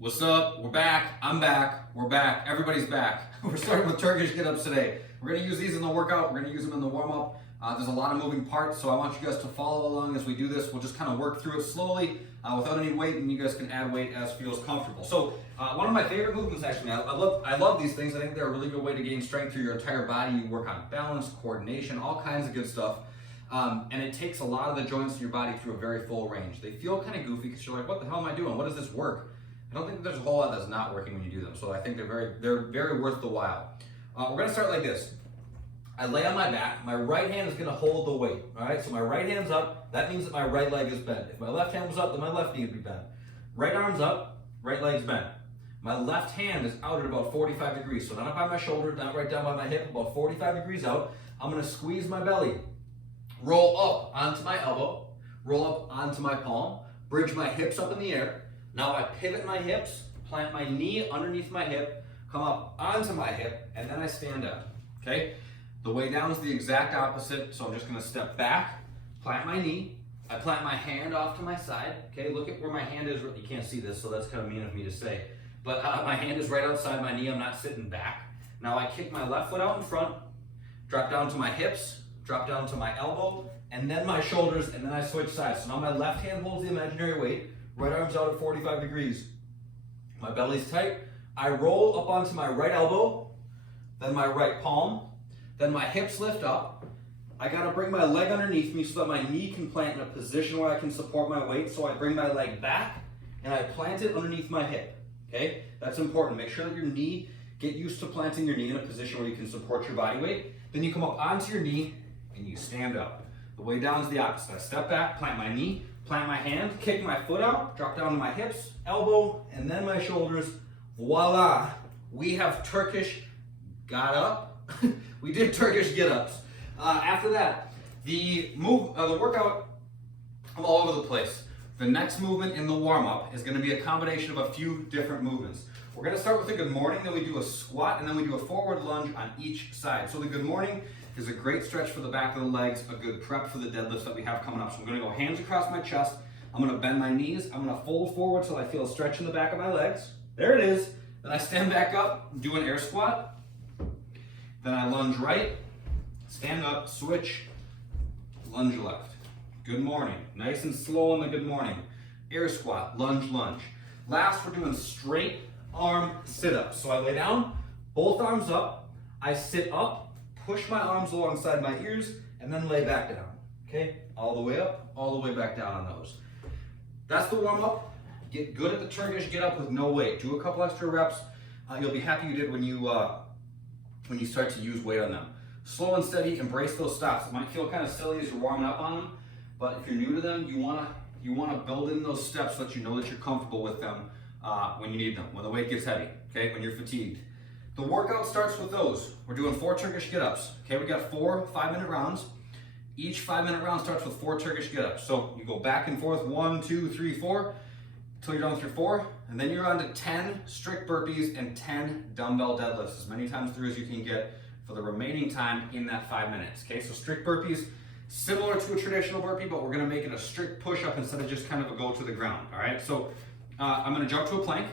What's up? We're back. I'm back. We're back. Everybody's back. We're starting with Turkish get-ups today. We're going to use these in the workout. We're going to use them in the warm-up. There's a lot of moving parts, so I want you guys to follow along as we do this. We'll just kind of work through it slowly without any weight, and you guys can add weight as feels comfortable. So one of my favorite movements, actually, I love these things. I think they're a really good way to gain strength through your entire body. You work on balance, coordination, all kinds of good stuff. And it takes a lot of the joints in your body through a very full range. They feel kind of goofy because you're like, what the hell am I doing? What does this work? I don't think there's a whole lot that's not working when you do them. So I think they're very worth the while. We're gonna start like this. I lay on my back. My right hand is gonna hold the weight. All right, so my right hand's up. That means that my right leg is bent. If my left hand was up, then my left knee would be bent. Right arm's up, right leg's bent. My left hand is out at about 45 degrees. So not up by my shoulder, not right down by my hip, about 45 degrees out. I'm gonna squeeze my belly. Roll up onto my elbow, roll up onto my palm, bridge my hips up in the air. Now I pivot my hips, plant my knee underneath my hip, come up onto my hip, and then I stand up, okay? The way down is the exact opposite, so I'm just gonna step back, plant my knee, I plant my hand off to my side, okay? Look at where my hand is. You can't see this, so that's kind of mean of me to say. But my hand is right outside my knee, I'm not sitting back. Now I kick my left foot out in front, drop down to my hips, drop down to my elbow, and then my shoulders, and then I switch sides. So now my left hand holds the imaginary weight, right arm's out at 45 degrees. My belly's tight. I roll up onto my right elbow, then my right palm, then my hips lift up. I gotta bring my leg underneath me so that my knee can plant in a position where I can support my weight. So I bring my leg back, and I plant it underneath my hip, okay? That's important. Make sure that your knee, get used to planting your knee in a position where you can support your body weight. Then you come up onto your knee, and you stand up. The way down is the opposite. I step back, plant my knee, plant my hand, kick my foot out, drop down to my hips, elbow, and then my shoulders. Voila! We have Turkish got up. We did Turkish get-ups. After that, the workout, I'm all over the place. The next movement in the warm-up is gonna be a combination of a few different movements. We're gonna start with a good morning, then we do a squat, and then we do a forward lunge on each side. So the good morning is a great stretch for the back of the legs, a good prep for the deadlifts that we have coming up. So I'm gonna go hands across my chest, I'm gonna bend my knees, I'm gonna fold forward till I feel a stretch in the back of my legs. There it is. Then I stand back up, do an air squat. Then I lunge right, stand up, switch, lunge left. Good morning. Nice and slow on the good morning. Air squat, lunge, lunge. Last, we're doing straight arm sit-ups. So I lay down, both arms up, I sit up, push my arms alongside my ears, and then lay back down, okay? All the way up, all the way back down on those. That's the warm-up. Get good at the Turkish get-up with no weight. Do a couple extra reps. You'll be happy you did when you start to use weight on them. Slow and steady, embrace those stops. It might feel kind of silly as you're warming up on them, but if you're new to them, you wanna build in those steps so that you know that you're comfortable with them when you need them, when the weight gets heavy, okay, when you're fatigued. The workout starts with those. We're doing 4 Turkish get-ups. Okay, we got 4 5-minute rounds. Each 5-minute round starts with 4 Turkish get-ups. So you go back and forth, 1, 2, 3, 4, until you're done with your 4, and then you're on to 10 strict burpees and 10 dumbbell deadlifts, as many times through as you can get for the remaining time in that 5 minutes. Okay, so strict burpees, similar to a traditional burpee, but we're gonna make it a strict push-up instead of just kind of a go to the ground, all right? So I'm gonna jump to a plank,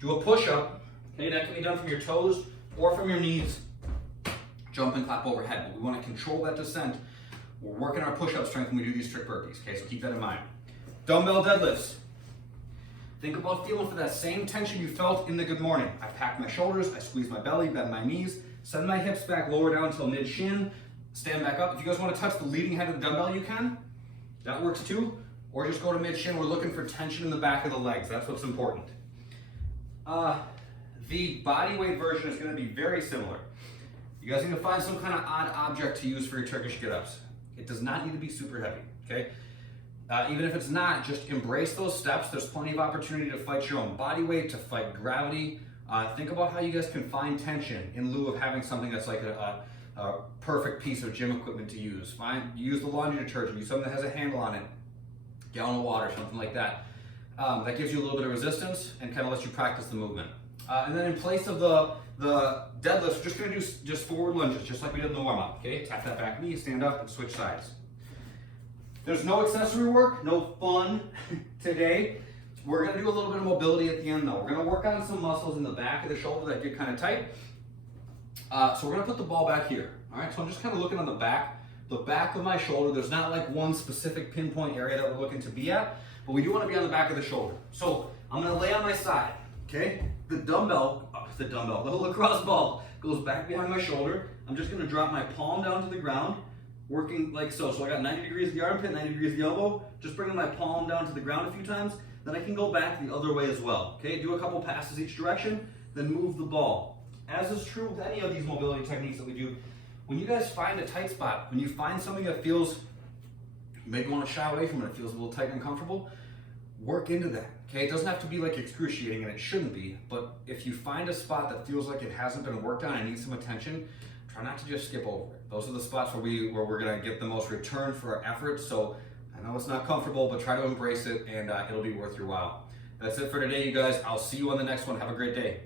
do a push-up. Okay, that can be done from your toes or from your knees. Jump and clap overhead. But we want to control that descent. We're working our push-up strength when we do these strict burpees. Okay, so keep that in mind. Dumbbell deadlifts. Think about feeling for that same tension you felt in the good morning. I pack my shoulders, I squeeze my belly, bend my knees, send my hips back, lower down until mid-shin, stand back up. If you guys want to touch the leading head of the dumbbell, you can. That works too. Or just go to mid-shin. We're looking for tension in the back of the legs. That's what's important. The body weight version is going to be very similar. You guys need to find some kind of odd object to use for your Turkish get-ups. It does not need to be super heavy, okay? Even if it's not, just embrace those steps. There's plenty of opportunity to fight your own body weight, to fight gravity. Think about how you guys can find tension in lieu of having something that's like a perfect piece of gym equipment to use. Use the laundry detergent, use something that has a handle on it, gallon of water, something like that. That gives you a little bit of resistance and kind of lets you practice the movement. And then in place of the deadlifts, we're just gonna do just forward lunges, just like we did in the warm-up, okay? Tap that back knee, stand up, and switch sides. There's no accessory work, no fun today. We're gonna do a little bit of mobility at the end though. We're gonna work on some muscles in the back of the shoulder that get kind of tight. So we're gonna put the ball back here. All right, so I'm just kind of looking on the back of my shoulder. There's not like one specific pinpoint area that we're looking to be at, but we do want to be on the back of the shoulder. So I'm gonna lay on my side, okay? The lacrosse ball goes back behind my shoulder. I'm just gonna drop my palm down to the ground, working like so. So I got 90 degrees of the armpit, 90 degrees of the elbow, just bringing my palm down to the ground a few times. Then I can go back the other way as well, okay? Do a couple passes each direction, then move the ball. As is true with any of these mobility techniques that we do, when you guys find a tight spot, when you find something that feels, you maybe want to shy away from it, it feels a little tight and uncomfortable, work into that, okay? It doesn't have to be like excruciating, and it shouldn't be, but if you find a spot that feels like it hasn't been worked on and needs some attention, try not to just skip over it. Those are the spots where we're gonna get the most return for our effort, so I know it's not comfortable, but try to embrace it, and it'll be worth your while. That's it for today, you guys. I'll see you on the next one. Have a great day.